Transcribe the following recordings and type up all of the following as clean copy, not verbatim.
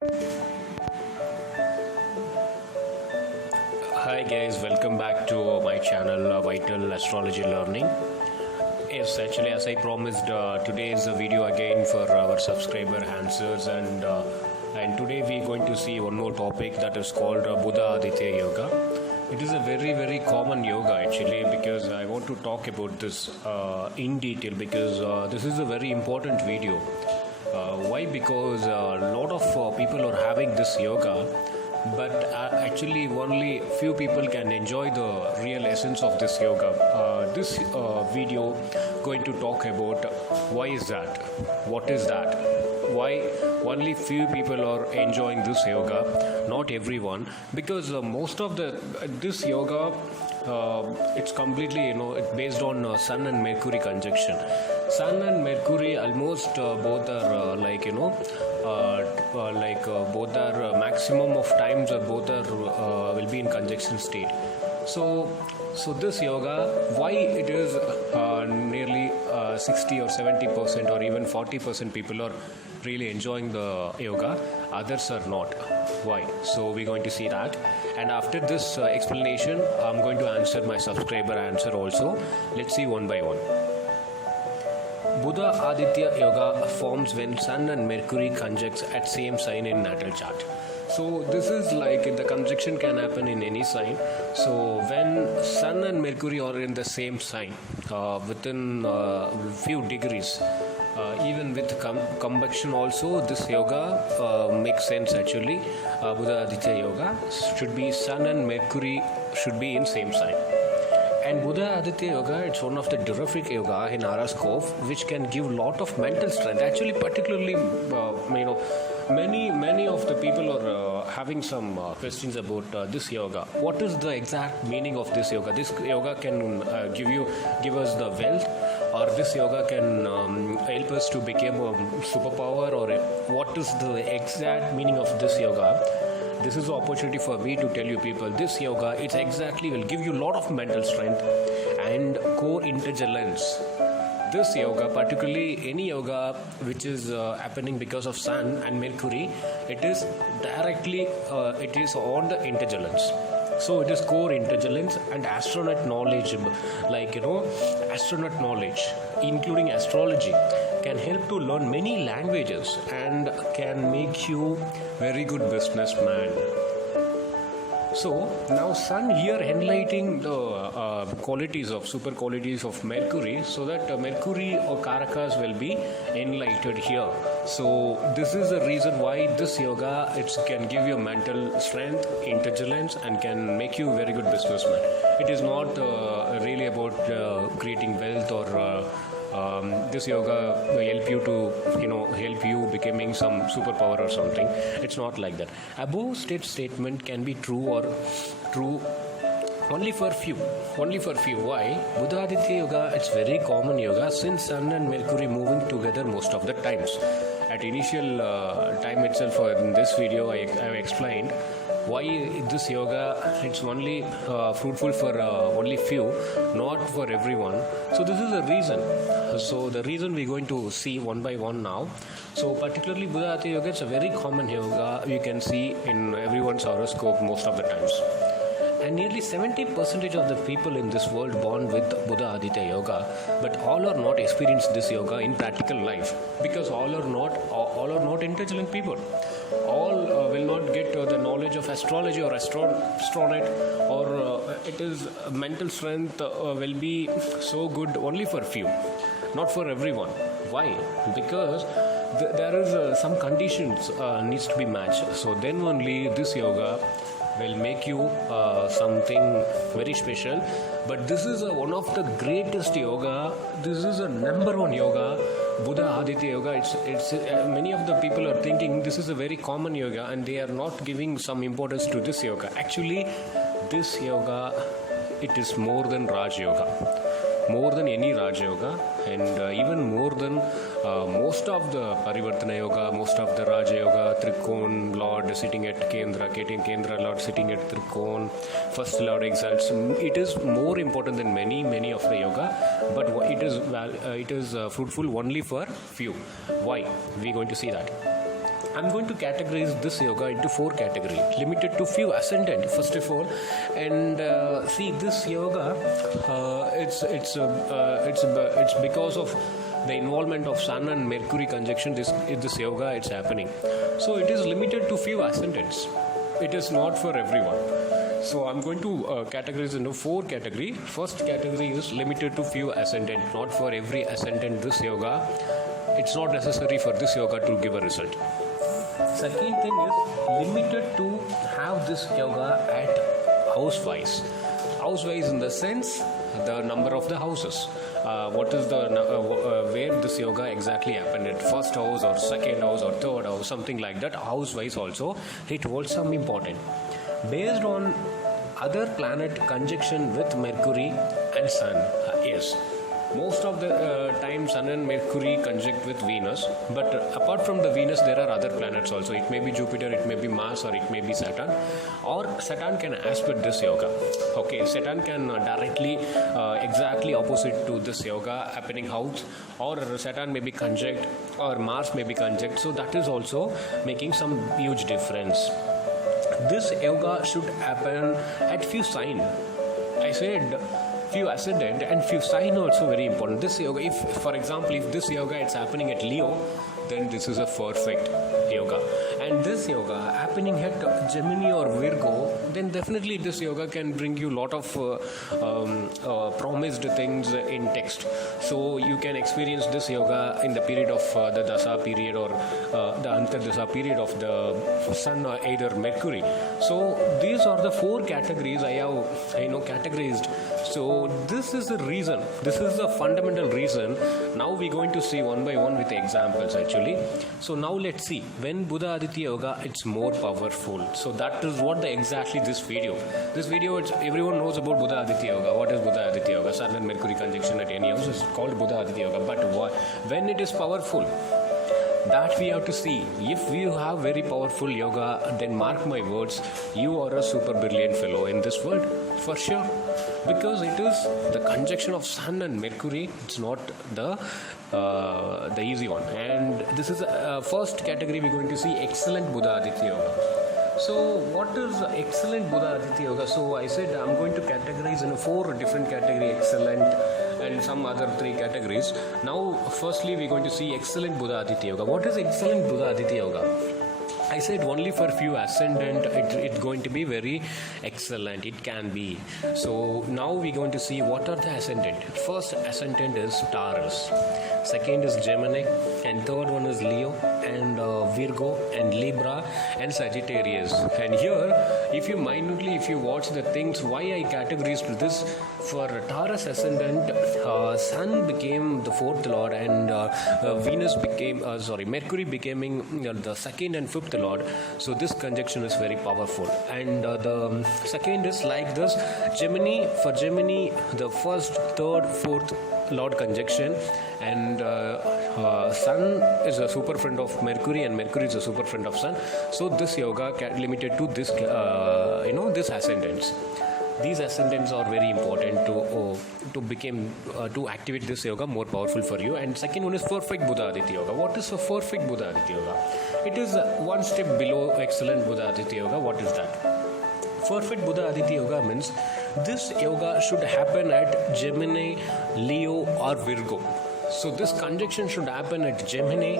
Hi guys, welcome back to my channel Vital Astrology Learning. Yes, actually, as I promised, today is a video again for our subscriber answers, and today we are going to see one more topic that is called Budha Adithya Yoga. It is a very common yoga actually, because I want to talk about this in detail, because this is a very important video. Why? Because a lot of people are having this yoga, but actually only few people can enjoy the real essence of this yoga. This video going to talk about why is that, what is that, why only few people are enjoying this yoga, not everyone, because most of this yoga, it's completely it's based on Sun and Mercury conjunction. Sun and Mercury almost both are both are maximum of times, or both are will be in conjunction state. So this yoga, why it is nearly 60 or 70% or even 40% people are really enjoying the yoga, others are not. Why? So we're going to see that, and after this explanation, I'm going to answer my subscriber answer also. Let's see one by one. Budha Adithya Yoga forms when Sun and Mercury conjuncts at same sign in natal chart. So this is like the conjunction can happen in any sign. So when Sun and Mercury are in the same sign, within few degrees, even with combustion also, this yoga makes sense actually. Budha Adithya Yoga should be Sun and Mercury should be in same sign. And Budha Adithya Yoga, it's one of the terrific yoga in horoscope, which can give lot of mental strength. Actually, particularly, many of the people are having some questions about this yoga. What is the exact meaning of this yoga? This yoga can give us the wealth, or this yoga can help us to become a superpower, or what is the exact meaning of this yoga? This is the opportunity for me to tell you people, this yoga, it exactly will give you a lot of mental strength and core intelligence. This yoga, particularly any yoga which is happening because of Sun and Mercury, it is directly, it is on the intelligence. So it is core intelligence and astronaut knowledge, astronaut knowledge, including astrology, can help to learn many languages and can make you very good businessman. So now Sun here enlightening the qualities of super qualities of Mercury, so that Mercury or Karakas will be enlightened here. So this is the reason why this yoga, it can give you mental strength, intelligence, and can make you a very good businessman. It is not really about creating wealth, or this yoga will help you to help you becoming some superpower or something. It's not like that. Above statement can be true only for few. Why? Budha Adithya Yoga, it's very common yoga since Sun and Mercury moving together most of the times. At initial time itself, in this video I have explained why this yoga, it's only fruitful for only few, not for everyone. So this is the reason. So the reason we're going to see one by one now. So particularly Budha Adithya Yoga, it's a very common yoga you can see in everyone's horoscope most of the times. And nearly 70% of the people in this world born with Budha Adithya Yoga, but all are not experienced this yoga in practical life, because all are not intelligent people. All will not get the knowledge of astrology or astronaut, or it is mental strength will be so good only for few, not for everyone. Why? Because there is some conditions needs to be matched. So then only this yoga will make you something very special. But this is one of the greatest yoga. This is a number one yoga, Budha Adithya Yoga. It's many of the people are thinking this is a very common yoga, and they are not giving some importance to this yoga. Actually, this yoga, it is more than Raj Yoga, more than any Raj Yoga, and even more than most of the Parivartana Yoga, most of the Raja Yoga, Trikon Lord sitting at Kendra Lord sitting at Trikon, first Lord exalts. It is more important than many of the yoga, but it is fruitful only for few. Why? We are going to see that. I'm going to categorize this yoga into 4 categories, limited to few ascendant first of all, and see this yoga. It's because of the involvement of Sun and Mercury conjunction. This yoga it's happening, so it is limited to few ascendants. It is not for everyone. So I'm going to categorize into 4 categories. First category is limited to few ascendant, not for every ascendant. This yoga, it's not necessary for this yoga to give a result. Second thing is limited to have this yoga at house-wise. House-wise in the sense the number of the houses. What is the where this yoga exactly happened, at first house or second house or third house, something like that. House-wise also it holds some important. Based on other planet conjunction with Mercury and Sun, yes. Most of the time Sun and Mercury conjunct with Venus, but apart from the Venus there are other planets also. It may be Jupiter, it may be Mars, or it may be Saturn, or Saturn can aspect this yoga. Okay, Saturn can directly exactly opposite to this yoga happening house, or Saturn may be conjunct, or Mars may be conjunct, so that is also making some huge difference. This yoga should happen at few sign. I said few ascendant and few sign also very important. This yoga, if for example if this yoga it's happening at Leo, then this is a perfect yoga. And this yoga happening at Gemini or Virgo, then definitely this yoga can bring you lot of promised things in text. So you can experience this yoga in the period of the Dasa period, or the Antardasa period of the Sun or either Mercury. So these are the 4 categories I have categorized. So this is the reason, this is the fundamental reason. Now we're going to see one by one with the examples actually. So now let's see when Budha Adithya yoga it's more powerful. So that is what exactly this video it's, everyone knows about Budha Adithya yoga. What is Budha Adithya yoga? Sun and Mercury conjunction at any house is called Budha Adithya yoga. But when it is powerful, that we have to see. If you have very powerful yoga, then mark my words, you are a super brilliant fellow in this world for sure, because it is the conjunction of Sun and Mercury. It's not the easy one. And this is first category we're going to see, excellent Budha Adithya yoga. So what is excellent Budha Adithya yoga? So I said I'm going to categorize in 4 different categories, excellent and some other 3 categories. Now firstly we're going to see excellent Budha Adithya yoga. What is excellent Budha Adithya yoga? I said only for few ascendant it's going to be very excellent, it can be. So now we're going to see what are the ascendant. First ascendant is Taurus, second is Gemini, and third one is Leo, and Virgo, and Libra, and Sagittarius. And here if you watch the things, why I categorized this, for Taurus ascendant, Sun became the 4th lord, and Mercury becoming the 2nd and 5th lord. So this conjunction is very powerful. And the second is like this, Gemini, for Gemini the 1st, 3rd, 4th lord conjunction, and Sun is a super friend of Mercury, and Mercury is a super friend of Sun. So this yoga limited to this this ascendants. These ascendants are very important to activate this yoga more powerful for you. And second one is perfect Budha Adithya yoga. What is a perfect Budha Adithya yoga? It is 1 step below excellent Budha Adithya yoga. What is that? Perfect Budha Adithya yoga means this yoga should happen at Gemini, Leo, or Virgo. So this conjunction should happen at Gemini,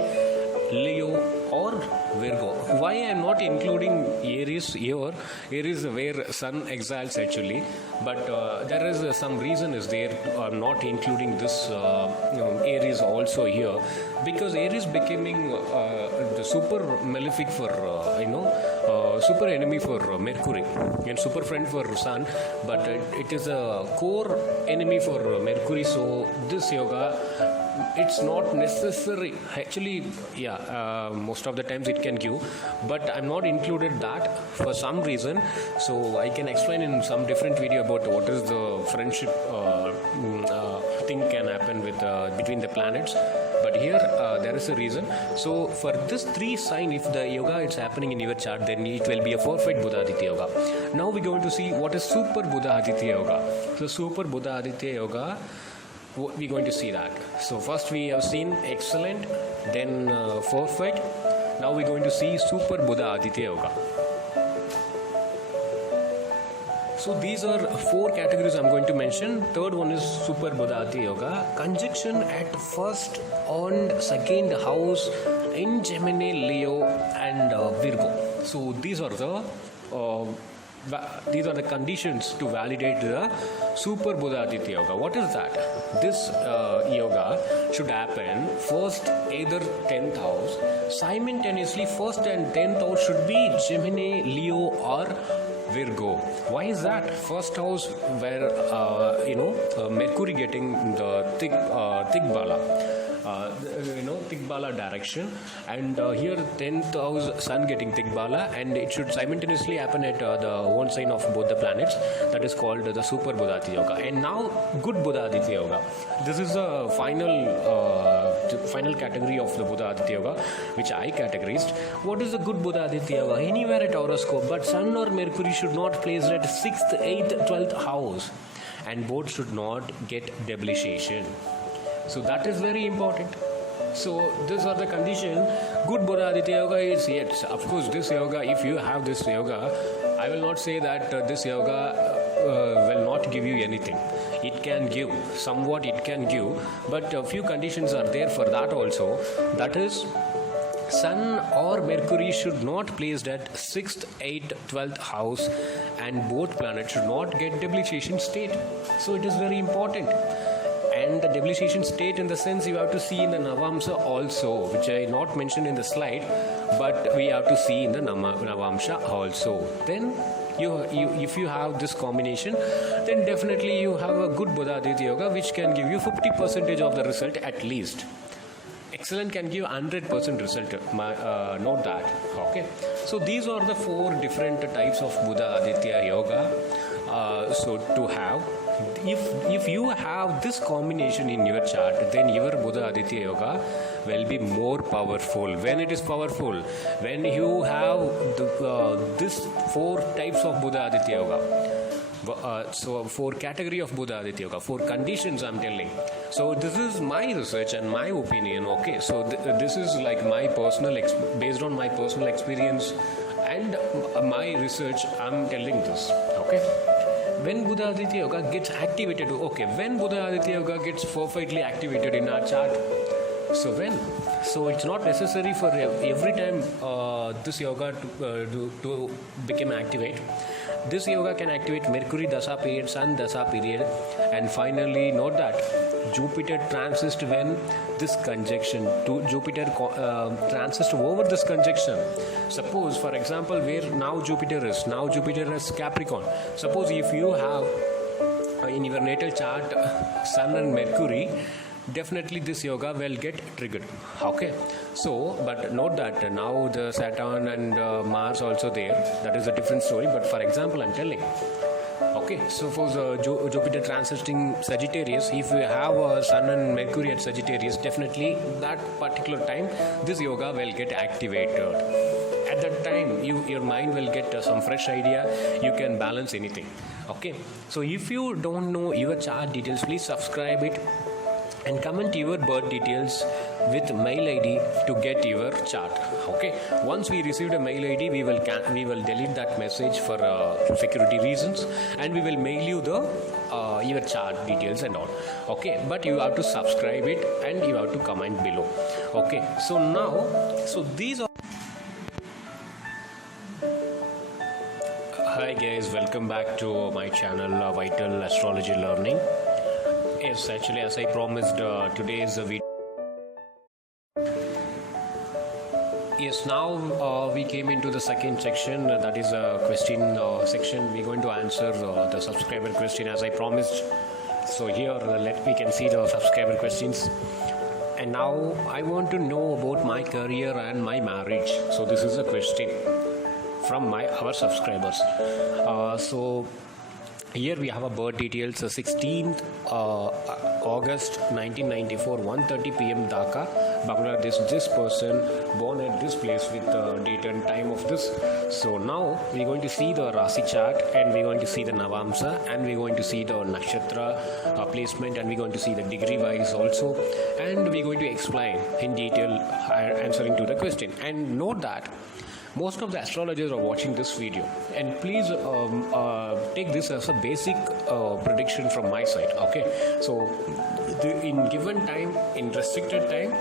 Leo, or Virgo. Why I am not including Aries here? Aries where Sun exiles actually, but there is some reason is there. I'm not including this Aries also here, because Aries becoming the super malefic for super enemy for Mercury and super friend for Sun, but it is a core enemy for Mercury. So this yoga, it's not necessary actually. Most of the times it can give, but I'm not included that for some reason. So I can explain in some different video about what is the friendship thing can happen with between the planets. But here there is a reason. So for this 3 sign, if the yoga is happening in your chart, then it will be a perfect Budha Adithya yoga. Now we're going to see what is super Budha Adithya yoga. So super Budha Adithya yoga, we're going to see that. So first we have seen excellent, then perfect, Now we're going to see Super Budha Adithya Yoga. So these are 4 categories I'm going to mention. Third one is Super Budha Adithya Yoga. Conjunction at first on second house in Gemini, Leo and Virgo. So these are the conditions to validate the Super Budha Adithya Yoga. What is that? This yoga should happen first either 10th house. Simultaneously, first and 10th house should be Gemini, Leo or Virgo. Why is that? First house where Mercury getting the thick bala. Thick bala direction, and here 10th house sun getting thick bala, and it should simultaneously happen at the one sign of both the planets. That is called the Super Budha Adithya Yoga. And now good Budha Adithya Yoga. This is the final category of the Budha Adithya Yoga, which I categorized. What is the good Budha Adithya Yoga? Anywhere at horoscope, but sun or Mercury should not place at 6th, 8th, 12th house, and both should not get debilitation. So that is very important. So these are the conditions. Good Budha Adithya Yoga is, yes, of course, this yoga, if you have this yoga, I will not say that this yoga will not give you anything. It can give, somewhat it can give, but a few conditions are there for that also. That is, Sun or Mercury should not placed at 6th, 8th, 12th house, and both planets should not get debilitation state. So it is very important. And the debilitation state, in the sense, you have to see in the Navamsa also, which I not mentioned in the slide, but we have to see in the Navamsa also. Then if you have this combination, then definitely you have a good Budha Adithya Yoga, which can give you 50% of the result at least. Excellent can give 100% result. Note that. Okay. So these are the 4 different types of Budha Adithya Yoga. So to have, if you have this combination in your chart, then your Budha Adithya Yoga will be more powerful. When it is powerful, when you have this 4 types of Budha Adithya Yoga. So 4 category of Budha Adithya Yoga, 4 conditions I'm telling. So this is my research and my opinion. Okay, so this is like my personal based on my personal experience and my research, I'm telling this. Okay. When Budha Adithya Yoga gets activated, when Budha Adithya Yoga gets perfectly activated in our chart, so when? So it's not necessary for every time this yoga to become activate. This yoga can activate Mercury Dasa period, Sun Dasa period, and finally note that Jupiter transits when this conjunction to Jupiter transits over this conjunction. Suppose, for example, where now Jupiter is Capricorn. Suppose if you have in your natal chart Sun and Mercury, definitely this yoga will get triggered. Okay, so but note that now the Saturn and Mars also there. That is a different story, but for example I'm telling. Okay, so for Jupiter transiting Sagittarius, if you have Sun and Mercury at Sagittarius, definitely that particular time this yoga will get activated. At that time your mind will get some fresh idea. You can balance anything. Okay, so if you don't know your chart details, please subscribe it and comment your birth details with mail ID to get your chart. Okay, once we received a mail ID, we will delete that message for security reasons, and we will mail you the your chart details and all. Okay, but you have to subscribe it and you have to comment below. Okay, so now, so these are. Hi guys, welcome back to my channel, Vital Astrology Learning. Yes, actually, as I promised, today is a video. Yes, now we came into the second section, that is a question section. We're going to answer the subscriber question as I promised. So here we can see the subscriber questions. And now I want to know about my career and my marriage. So this is a question from our subscribers. So Here we have a birth details, 16th August 1994, 1:30 p.m. Dhaka, Bangladesh. This person born at this place with the date and time of this. So now we're going to see the Rasi chart, and we're going to see the Navamsa, and we're going to see the Nakshatra placement, and we're going to see the degree wise also, and we're going to explain in detail answering to the question. And note that most of the astrologers are watching this video, and please take this as a basic prediction from my side. Okay, so in given time, in restricted time,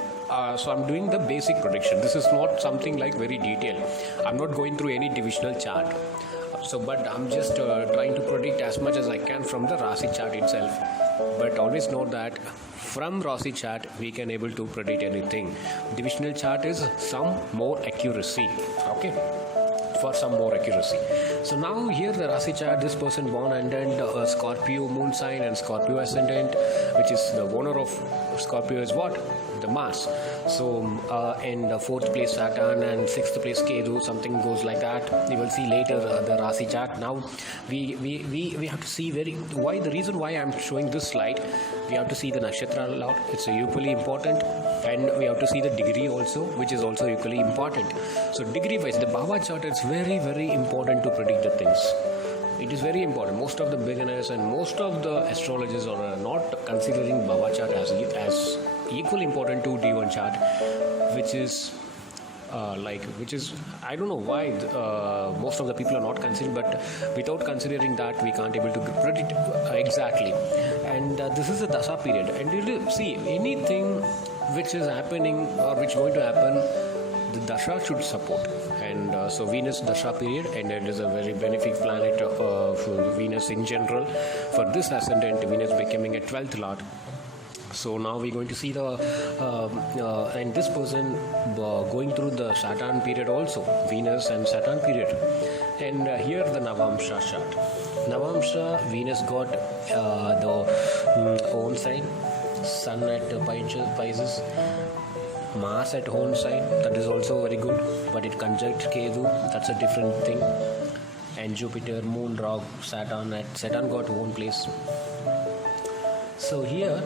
so I'm doing the basic prediction. This is not something like very detailed. I'm not going through any divisional chart, so but I'm just trying to predict as much as I can from the Rasi chart itself. But always note that from Rasi chart we can able to predict anything. Divisional chart is some more accuracy. Okay, for some more accuracy. So now here the Rasi chart, this person born under Scorpio moon sign and Scorpio ascendant, which is the owner of Scorpio is what? The Mars. So in the 4th place Saturn and 6th place Ketu, something goes like that. You will see later the Rasi chart. Now we have to see why the reason why I'm showing this slide. We have to see the Nakshatra lot. It's equally important, and we have to see the degree also, which is also equally important. So degree wise, the Bhava chart is very important to predict the things. It is very important. Most of the beginners and most of the astrologers are not considering Bhava chart as equally important to D1 chart, which is I don't know why most of the people are not considering, but without considering that we can't able to predict exactly. And this is a Dasa period, and you see anything which is happening or which is going to happen, the Dasha should support. And so Venus Dasha period, and it is a very benefic planet for Venus in general. For this ascendant, Venus becoming a 12th lord. So now we're going to see the and this person going through the Saturn period also, Venus and Saturn period. And here the Navamsha chart. Navamsha, Venus got the own sign, Sun at Pisces, Mars at own sign, that is also very good, but it conjunct Ketu, that's a different thing. And Jupiter, Moon, Rock, Saturn got own place. So here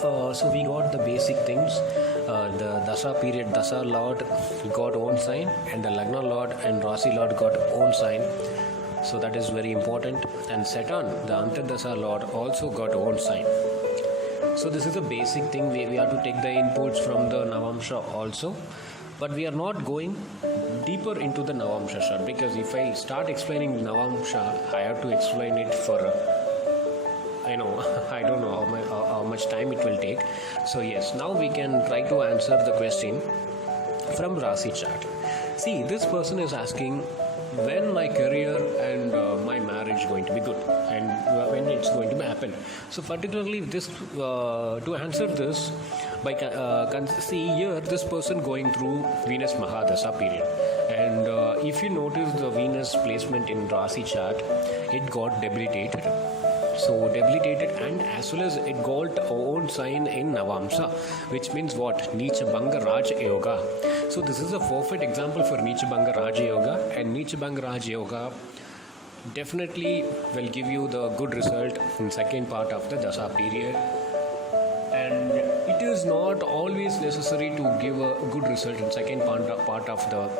so we got the basic things. The Dasa period, Dasa Lord got own sign, and the Lagna Lord and Rasi Lord got own sign. So that is very important. And Saturn, the Antardasa Lord, also got own sign. So this is a basic thing. We have to take the inputs from the Navamsha also. But we are not going deeper into the Navamsha chart, because if I start explaining Navamsha, I have to explain it for I don't know how much time it will take. So yes, now we can try to answer the question from Rasi chart. See, this person is asking when my career and my marriage going to be good, and when it's going to happen. So particularly this to answer this, by see here this person going through Venus Mahadasa period, and if you notice the Venus placement in Rasi chart, it got debilitated. So debilitated, and as well as it got own sign in Navamsa, which means what? Neecha Bhanga Raja Yoga. So this is a perfect example for Neecha Bhanga Raja Yoga, and Neecha Bhanga Raja Yoga definitely will give you the good result in second part of the Dasa period. And it is not always necessary to give a good result in second part of the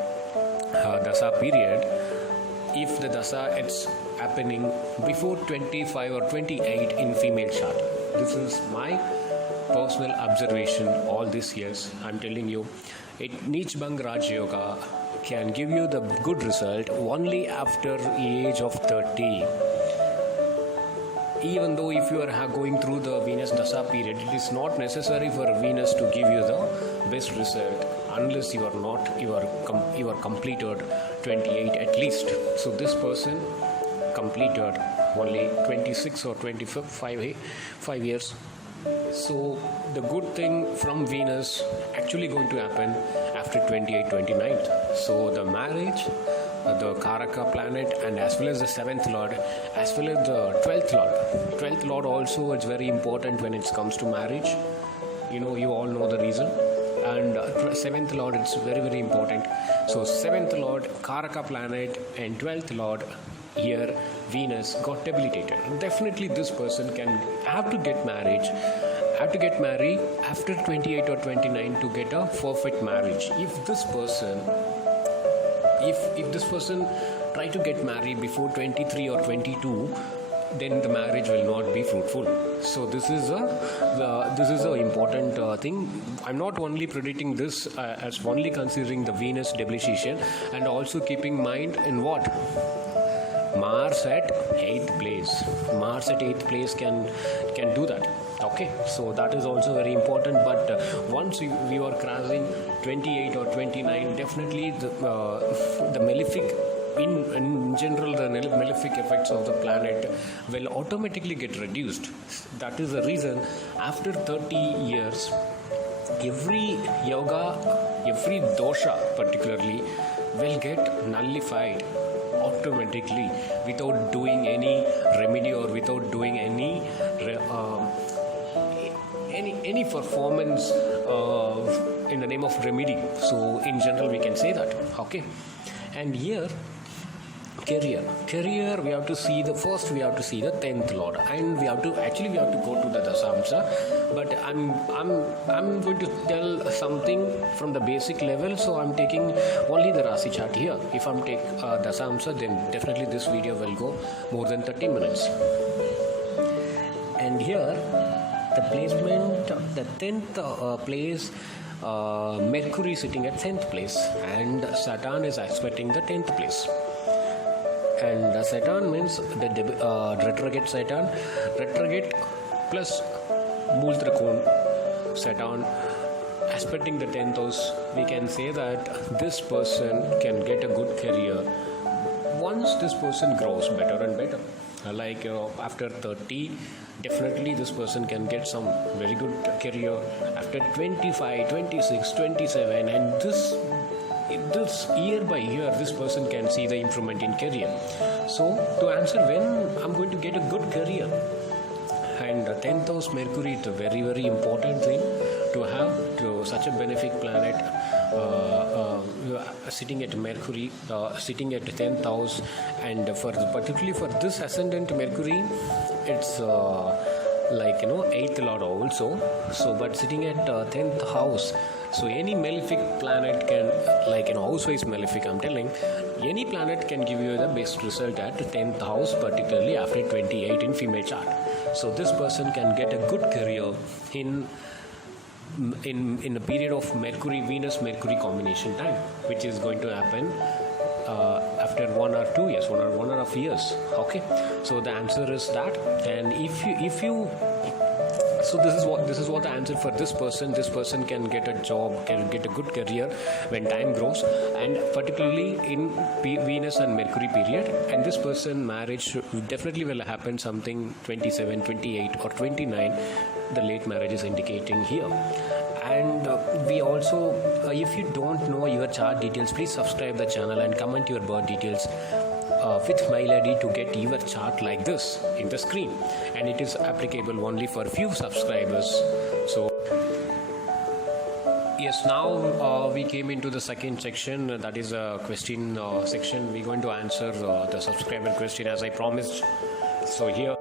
Dasa period. If the Dasa it's happening before 25 or 28 in female chart. This is my personal observation all these years. I'm telling you, Neech Bhang Raj Yoga can give you the good result only after age of 30. Even though if you are going through the Venus Dasa period, it is not necessary for Venus to give you the best result unless you are completed 28 at least. So this person completed only 26 or 5 years. So the good thing from Venus actually going to happen after 28, 29. So the marriage, the Karaka planet, and as well as the 7th Lord, as well as the 12th Lord. 12th Lord also is very important when it comes to marriage. You all know the reason. And 7th Lord, it's very, very important. So 7th Lord, Karaka planet, and 12th Lord, year Venus got debilitated. Definitely this person can have to get married after 28 or 29 to get a perfect marriage. If this person try to get married before 23 or 22, then the marriage will not be fruitful. So this is a important thing. I'm not only predicting this as only considering the Venus debilitation, and also keeping mind in what Mars at 8th place. Mars at 8th place can do that. Okay, so that is also very important. But once we are crossing 28 or 29, definitely the malefic, in general, the malefic effects of the planet will automatically get reduced. That is the reason after 30 years, every yoga, every dosha particularly will get nullified automatically without doing any remedy or without doing any performance in the name of remedy. So in general we can say that. Okay, and here career, we have to see the 10th lord, and we have to go to the dasamsa. But I'm going to tell something from the basic level, so I'm taking only the Rasi chart here. If I'm take dasamsa, then definitely this video will go more than 30 minutes. And here the placement, the 10th place, Mercury sitting at 10th place, and Saturn is aspecting the 10th place. And Saturn means the retrograde Saturn, retrograde plus Mool Trikon Saturn aspecting the 10th house. We can say that this person can get a good career once this person grows better and better. Like after 30, definitely this person can get some very good career. After 25, 26, 27, and this year by year, this person can see the improvement in career. So to answer when I'm going to get a good career, and 10th house Mercury is a very, very important thing to have to such a benefic planet sitting at Mercury, sitting at 10th house. And particularly for this ascendant Mercury, it's 8th lord also. So but sitting at 10th house, so any malefic planet can, house-wise malefic, I'm telling, any planet can give you the best result at 10th house, particularly after 28 in female chart. So this person can get a good career in the period of Venus-Mercury combination time, which is going to happen after 1 or 2 years, 1.5 years. Okay, so the answer is that. And if you so this is what the answer for this person. This person can get a job, can get a good career when time grows, and particularly in Venus and Mercury period. And this person marriage definitely will happen something 27, 28 or 29. The late marriage is indicating here. And we also, if you don't know your chart details, please subscribe the channel and comment your birth details with mail ID to get your chart like this in the screen, and it is applicable only for few subscribers. So yes, now we came into the second section, that is a question section. We're going to answer the subscriber question as I promised. So here